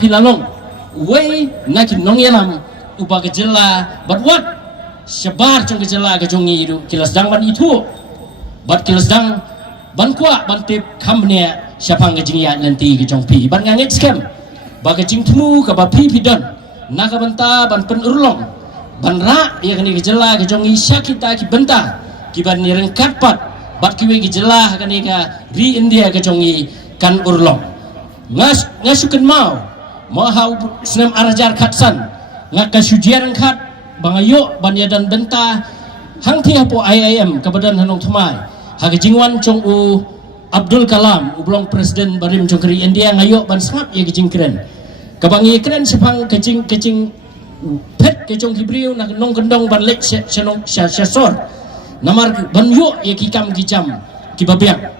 Hilalong, way nakin nong yalam upa gejala, but what? Sebar cong gejala kejongi itu kilas dang ban itu, but kilas dang ban kuat ban tip kamnya siapang kejingian nanti kejong pi, ban ngangit scam, baga jing temu ke bapi pidon, naga benta ban penurlong, ban ra ia kini gejala kejongi syakita ki benta, ki ban nireng katpat, bat kiwe gejala kani ka ri India kejongi kan urlong, ngasukan mau hau senam arajar katsan ngak kasujian kat bangayo banya dan benta hang ti hapo IIM kebadan hanong thumai hage jingwan chong u Abdul Kalam ublong presiden barim jongkeri India ngayo ban sangap ye jingkren kabangi kren sepang kecing pet kejong hibriu nak nong kendong ban lek senong syasor namar ban yo ye kikam kijam kibabiang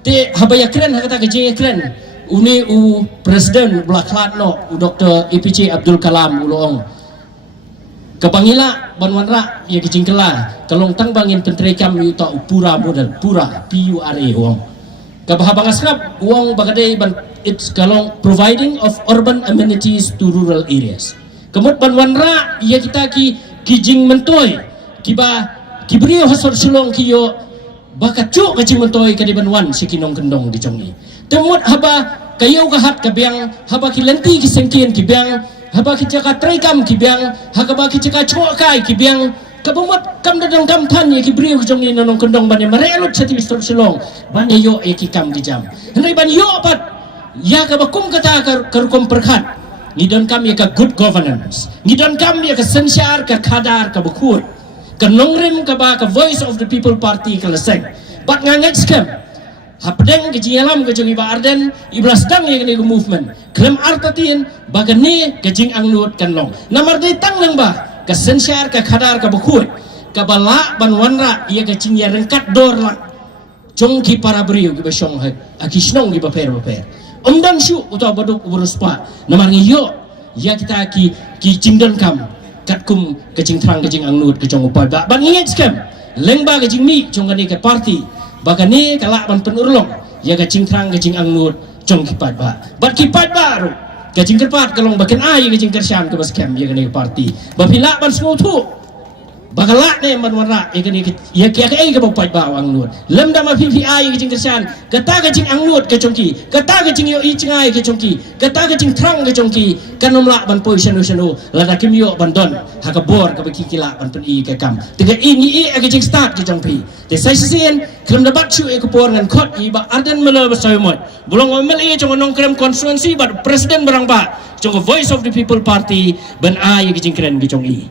te habaya kren hakata kejing kren uni u presiden belaklat no u Dr. APJ Abdul Kalam ulong kepangila banwanra ya kecingkela kalong tang bangin pentrikam yu ta pura model pura PURA uang kabahabang asrap uang bagade ban it's kalong providing of urban amenities to rural areas kemut banwanra ya kita kijing mentoy kibrio hasor sulong kiyo baka cuk kecing mentoy kadibanwan sikinong kendong di congi temut haba kayo kahat kabiang haba kilenti kisengkian kibiang haba kijaka traikam kibiang haba kijaka chokai kibiang kabumot kam dadang kam tan ye kibriu jongi nanong kendong banya marelot sati mistor silong banya yo e kikam kijam henry ban yo pat ya kabakum kata karukom perkhat ngidon kam ye ka good governance ngidon kam ye ka sensyar ka kadar ka bukur ka nongrim ka ba ka voice of the people party ka leseng bat nganget scam hapdeng kejialam kejongi ba arden iblas dang ye kene movement klem artatin bagani kejing anglut kanlong namar de tang nang ba ka sensyar ka khadar ka bukut ka bala banwanra ye kejing ya rengkat dor la jongki para brio ki basong ha akisnong ki baper omdan shu uta baduk uruspa namar yo ya kita ki jingdon kam katkum kejing terang kejing anglut kejong upa ba ban inget scam lengba kejing mi jongani ke party bagani kalak ban penurlong ya gacing terang gacing angnut jong kipat ba bat kipat baru gacing kerpat kalong bakan ai gacing kersian ke baskem ya gani party bapila ban smutu bagalak ne ban warna ya gani ya kia ke ai ke bapai ba angnut lemda ma PPI gacing kersian kata gacing angnut ke jongki kata gacing yo i cingai ke jongki kata gacing terang ke jongki kanomla ban position lada kimyo ban don hakabor ke bakikila ban pen i ke kam tiga ini i gacing start ke jongpi te sai sien klem dapat cu e kupor ngan khot i ba arden mele basoymot bulong omel i jong nong krem konstituensi ba presiden barang ba jong voice of the people party ban ai gacing kren ke jong i